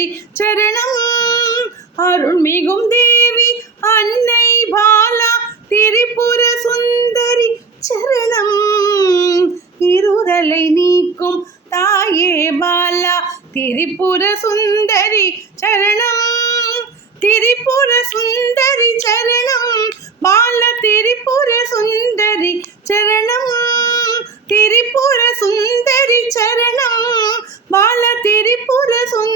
சுந்தரி சரணம். அருள்மிகும் தேவி அன்னை பாலா திரிபுர சுந்தரி சரணம். இருதலை நீக்கும் தாயே பாலா திரிபுர சுந்தரி சரணம். திரிபுர சுந்தரி சரணம். பால திரிபுர சுந்தரி சரணம். திரிபுர சுந்தரி சரணம். பால திரிபுர சுந்தரி